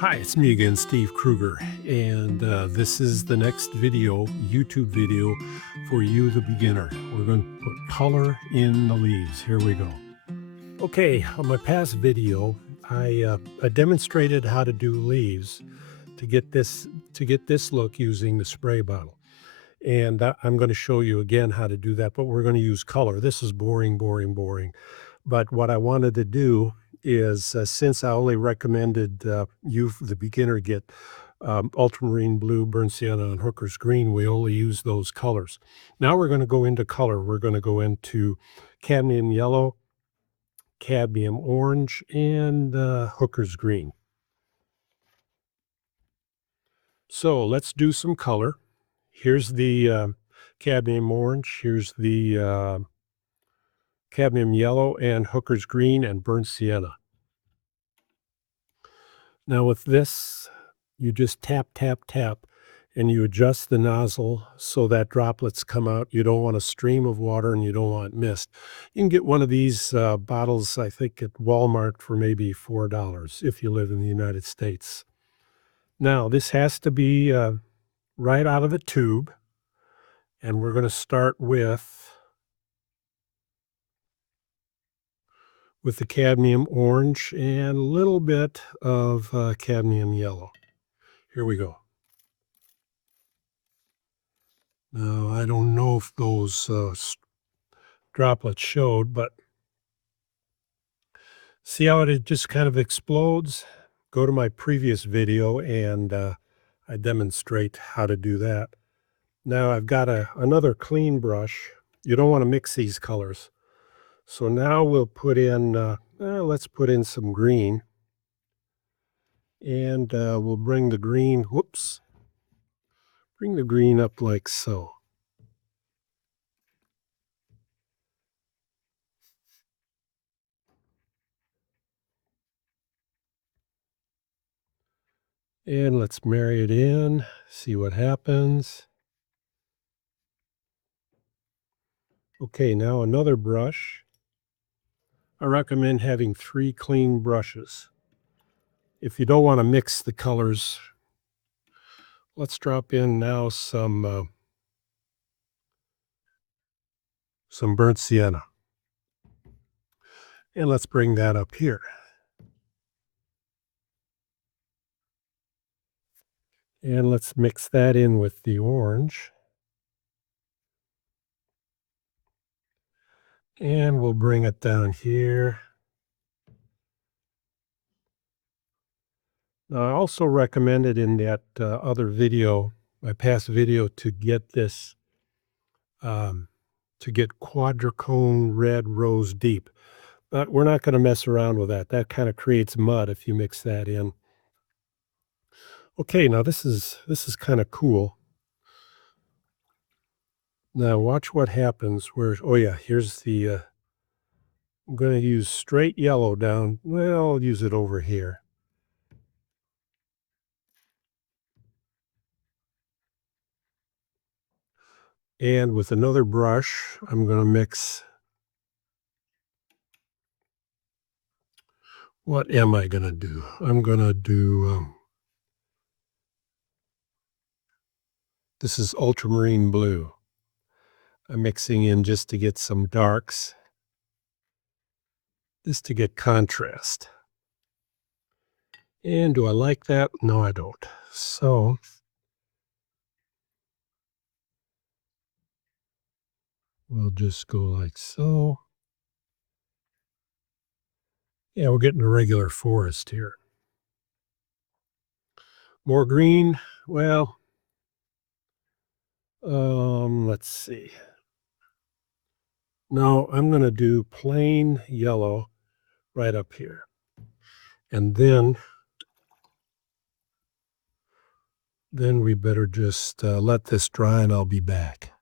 Hi, it's me again, Steve Krueger, and this is the next video, YouTube video for you, the beginner. We're going to put color in the leaves. Here we go. Okay, on my past video, I demonstrated how to do leaves to get this look using the spray bottle, and I'm going to show you again how to do that. But we're going to use color. This is boring, boring, boring. But what I wanted to do is, since I only recommended you, the beginner, get ultramarine blue, burnt sienna, and hooker's green, we only use those colors. Now we're going to go into color. We're going to go into cadmium yellow, cadmium orange, and hooker's green. So let's do some color. Here's the cadmium orange. Here's the cadmium yellow and hooker's green and burnt sienna. Now with this, you just tap, tap, tap, and you adjust the nozzle so that droplets come out. You don't want a stream of water and you don't want mist. You can get one of these bottles, I think, at Walmart for maybe $4 if you live in the United States. Now, this has to be right out of the tube, and we're going to start with the cadmium orange and a little bit of cadmium yellow. Here we go. Now, I don't know if those droplets showed, but see how it just kind of explodes? Go to my previous video and I demonstrate how to do that. Now I've got another clean brush. You don't want to mix these colors. So now we'll put in, let's put in some green, and we'll bring the green, whoops, bring the green up like so. And let's marry it in, see what happens. Okay, now another brush. I recommend having 3 clean brushes. If you don't want to mix the colors, let's drop in now some burnt sienna. And let's bring that up here. And let's mix that in with the orange. And we'll bring it down here. Now, I also recommended in that other video, my past video, to get this, to get quadricone red rose deep. But we're not going to mess around with that. That kind of creates mud if you mix that in. Okay, now this is kind of cool. Now watch what happens where, oh yeah, here's the, I'm going to use straight yellow down. Well, I'll use it over here. And with another brush, I'm going to mix. What am I going to do? I'm going to do, this is ultramarine blue. I'm mixing in just to get some darks, just to get contrast. And do I like that? No, I don't. So we'll just go like so. Yeah, we're getting a regular forest here. More green. Well, let's see. No, I'm going to do plain yellow right up here. And then we better just let this dry and I'll be back.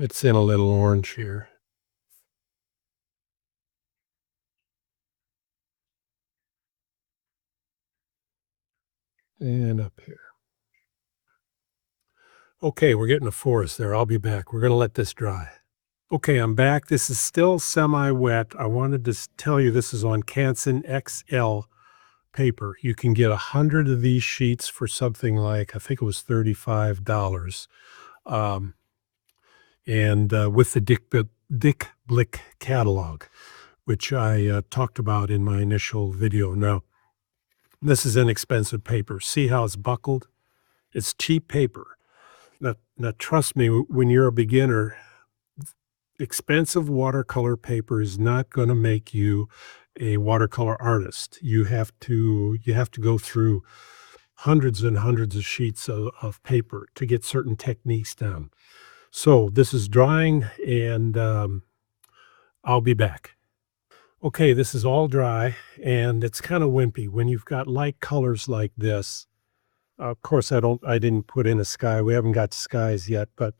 It's in a little orange here. And up here. Okay, we're getting a forest there. I'll be back. We're going to let this dry. Okay, I'm back. This is still semi-wet. I wanted to tell you this is on Canson XL paper. You can get 100 of these sheets for something like, I think it was $35. Um, and with the Dick Blick catalog, which I talked about in my initial video. Now, this is inexpensive paper. See how it's buckled? It's cheap paper. Now trust me, when you're a beginner, expensive watercolor paper is not going to make you a watercolor artist. You have to go through hundreds and hundreds of sheets of paper to get certain techniques down. So this is drying, and I'll be back. Okay, this is all dry, and it's kind of wimpy. When you've got light colors like this, of course, I didn't put in a sky. We haven't got skies yet, but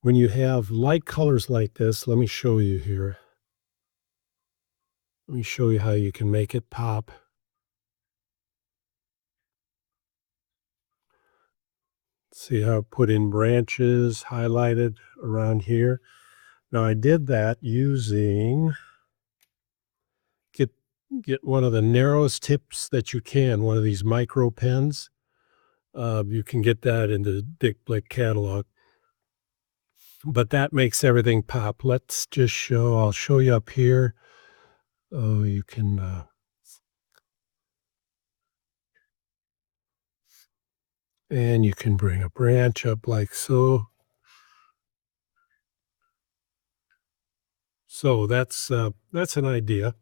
when you have light colors like this, let me show you here. Let me show you how you can make it pop. See how I put in branches highlighted around here. Now I did that using get get one of the narrowest tips that you can, one of these micro pens. You can get that in the Dick Blick catalog, but that makes everything pop. Let's just show. I'll show you up here. Oh, you can, and you can bring a branch up like so. So that's an idea.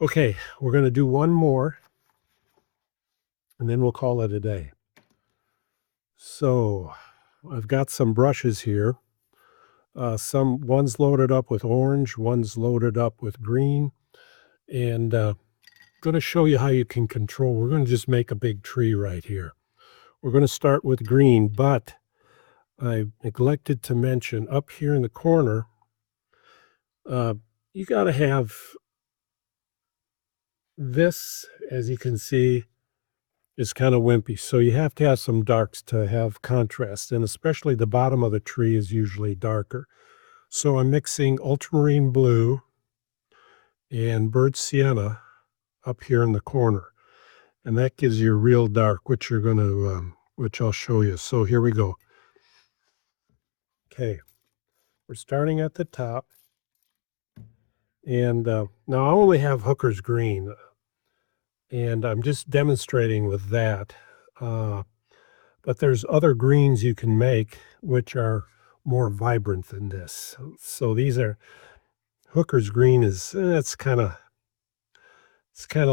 Okay, we're going to do one more, and then we'll call it a day. So I've got some brushes here. One's loaded up with orange, one's loaded up with green, and going to show you how you can control. We're going to just make a big tree right here. We're going to start with green, but I neglected to mention up here in the corner, uh, you got to have this, as you can see, is kind of wimpy. So you have to have some darks to have contrast, and especially the bottom of the tree is usually darker. So I'm mixing ultramarine blue and burnt sienna up here in the corner, and that gives you real dark, which I'll show you. So here we go. Okay, we're starting at the top, and now I only have Hooker's green, and I'm just demonstrating with that. Uh, but there's other greens you can make which are more vibrant than this. So these are Hooker's green is it's kind of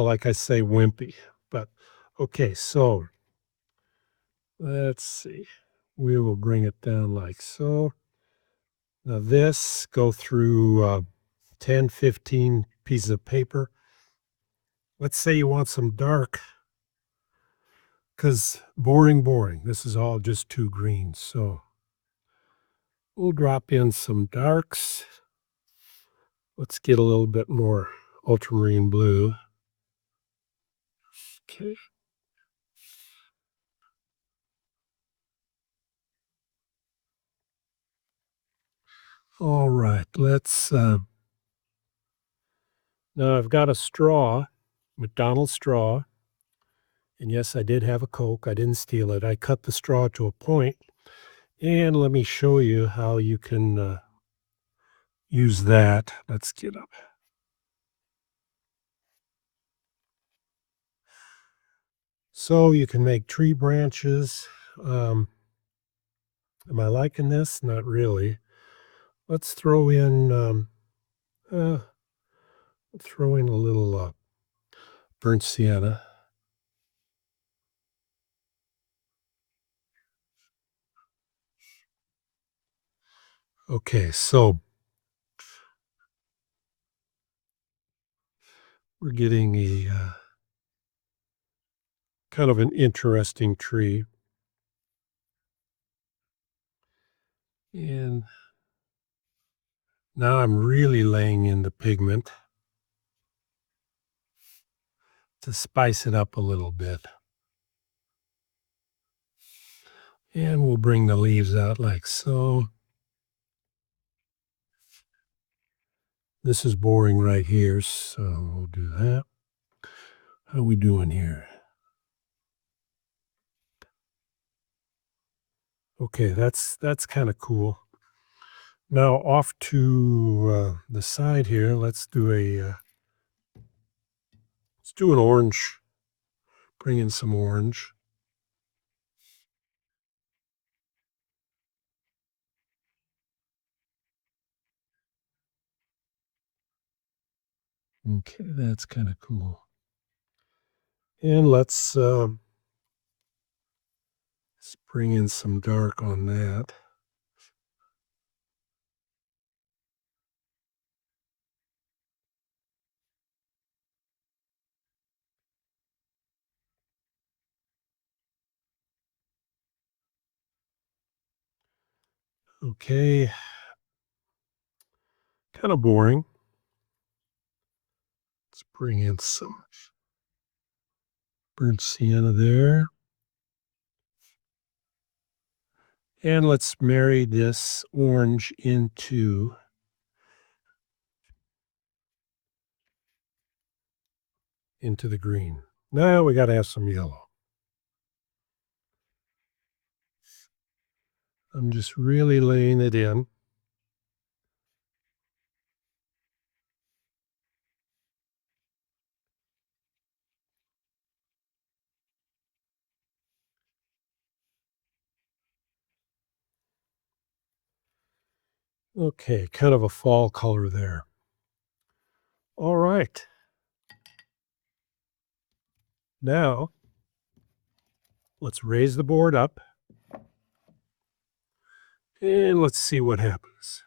like I say wimpy, but okay. So let's see. We will bring it down like so. Now this go through 10, 15 pieces of paper. Let's say you want some dark, because boring. This is all just two greens. So we'll drop in some darks. Let's get a little bit more ultramarine blue. Okay. All right. Now I've got a straw, McDonald straw. And yes, I did have a Coke. I didn't steal it. I cut the straw to a point. And let me show you how you can use that. Let's get up. So you can make tree branches. Um, am I liking this? Not really. Let's uh, throw in a little burnt sienna. Okay, so we're getting a kind of an interesting tree. And now I'm really laying in the pigment to spice it up a little bit. And we'll bring the leaves out like so. This is boring right here, so we'll do that. How we doing here? Okay, that's kind of cool. Now off to the side here. Let's do an orange. Bring in some orange. Okay, that's kind of cool. And let's bring in some dark on that. Okay, kind of boring. Let's bring in some burnt sienna there. And let's marry this orange into the green. Now we got to have some yellow. I'm just really laying it in. Okay, kind of a fall color there. All right. Now let's raise the board up and let's see what happens.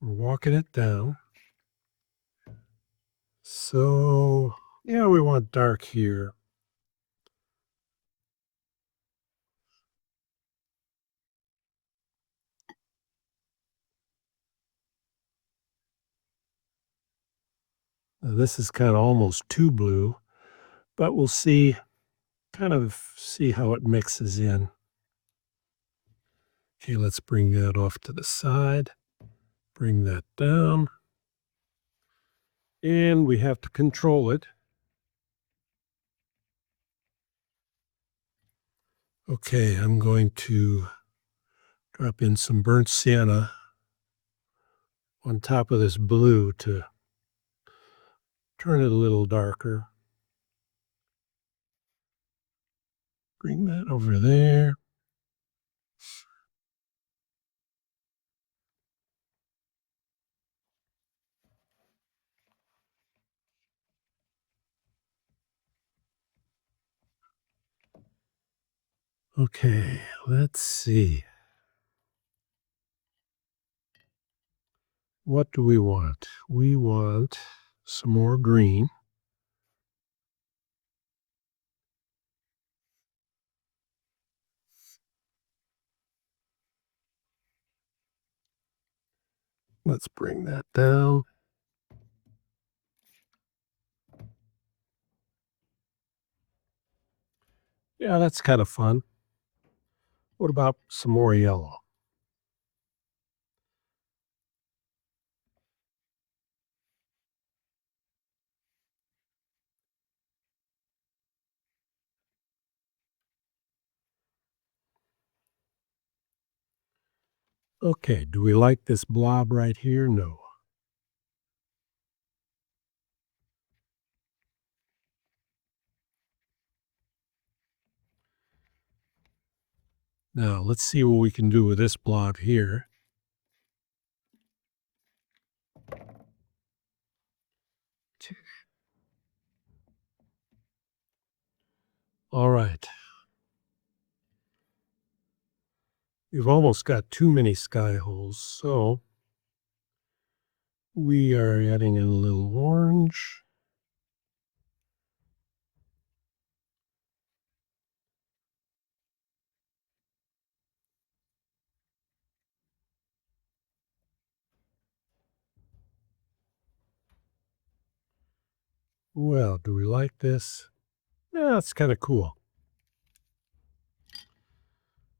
We're walking it down. So, yeah, we want dark here. This is kind of almost too blue, but we'll see how it mixes in. Okay, let's bring that off to the side. Bring that down. And we have to control it. Okay, I'm going to drop in some burnt sienna on top of this blue to turn it a little darker. Bring that over there. Okay, let's see. What do we want? We want some more green. Let's bring that down. Yeah, that's kind of fun. What about some more yellow? Okay, do we like this blob right here? No. Now, let's see what we can do with this blob here. All right. We've almost got too many sky holes, so we are adding in a little orange. Well, do we like this? Yeah, it's kind of cool.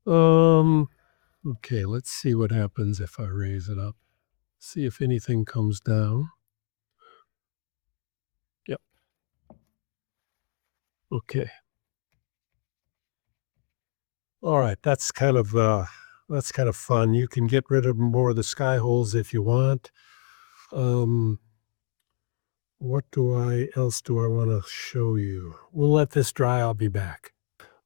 Um, okay, let's see what happens if I raise it up. See if anything comes down. Yep. Okay. All right, that's kind of fun. You can get rid of more of the sky holes if you want. Um, what do I else do I want to show you? We'll let this dry. I'll be back.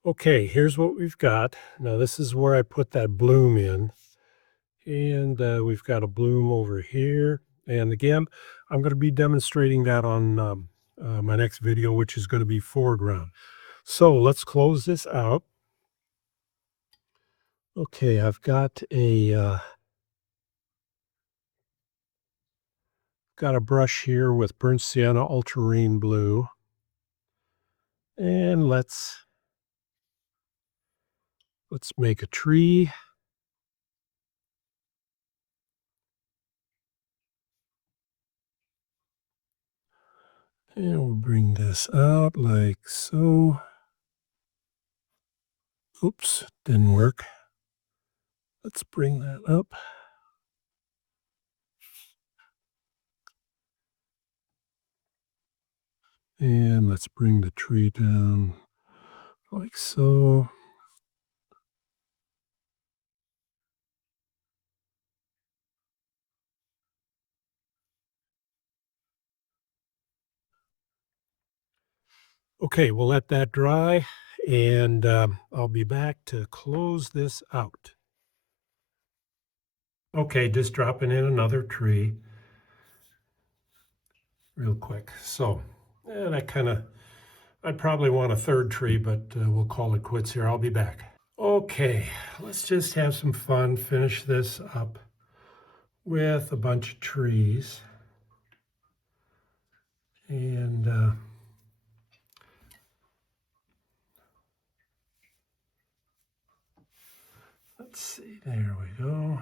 Okay, here's what we've got. Now this is where I put that bloom in, and we've got a bloom over here. And again, I'm going to be demonstrating that on my next video, which is going to be foreground. So let's close this out. Okay, I've got a brush here with burnt sienna ultramarine blue, and let's make a tree. And we'll bring this out like so. Oops, didn't work. Let's bring that up. And let's bring the tree down like so. Okay, we'll let that dry, and I'll be back to close this out. Okay, just dropping in another tree real quick. So, I'd probably want a third tree, but we'll call it quits here. I'll be back. Okay, let's just have some fun, finish this up with a bunch of trees. And let's see, there we go.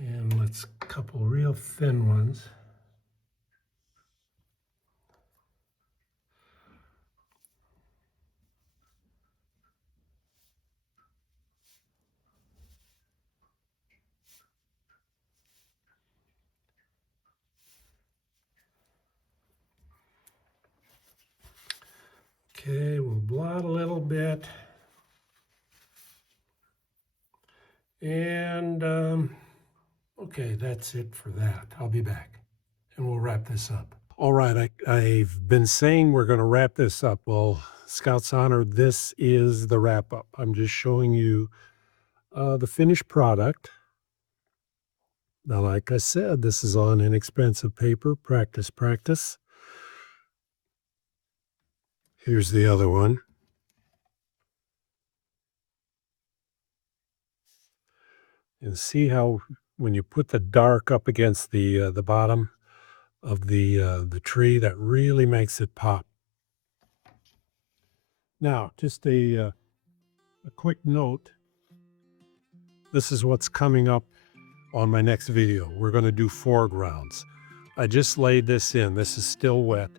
And let's couple real thin ones. Okay, we'll blot a little bit. And okay, that's it for that. I'll be back and we'll wrap this up. All right, I've been saying we're going to wrap this up. Well, Scout's Honor, this is the wrap up. I'm just showing you the finished product. Now, like I said, this is on inexpensive paper. Practice, practice. Here's the other one. And see how when you put the dark up against the bottom of the tree, that really makes it pop. Now, just a quick note. This is what's coming up on my next video. We're going to do foregrounds. I just laid this in. This is still wet.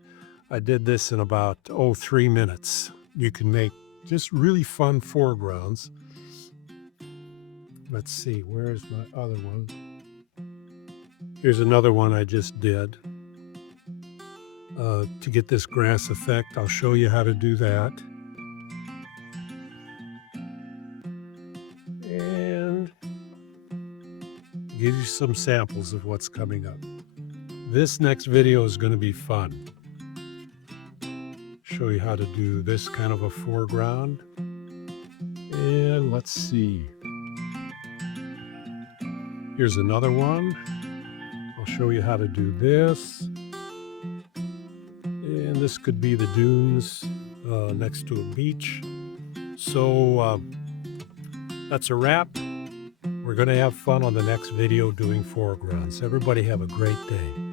I did this in about 3 minutes. You can make just really fun foregrounds. Let's see, where's my other one? Here's another one I just did. To get this grass effect, I'll show you how to do that. And give you some samples of what's coming up. This next video is going to be fun. Show you how to do this kind of a foreground. And let's see. Here's another one. I'll show you how to do this. And this could be the dunes next to a beach. So that's a wrap. We're going to have fun on the next video doing foregrounds. Everybody have a great day.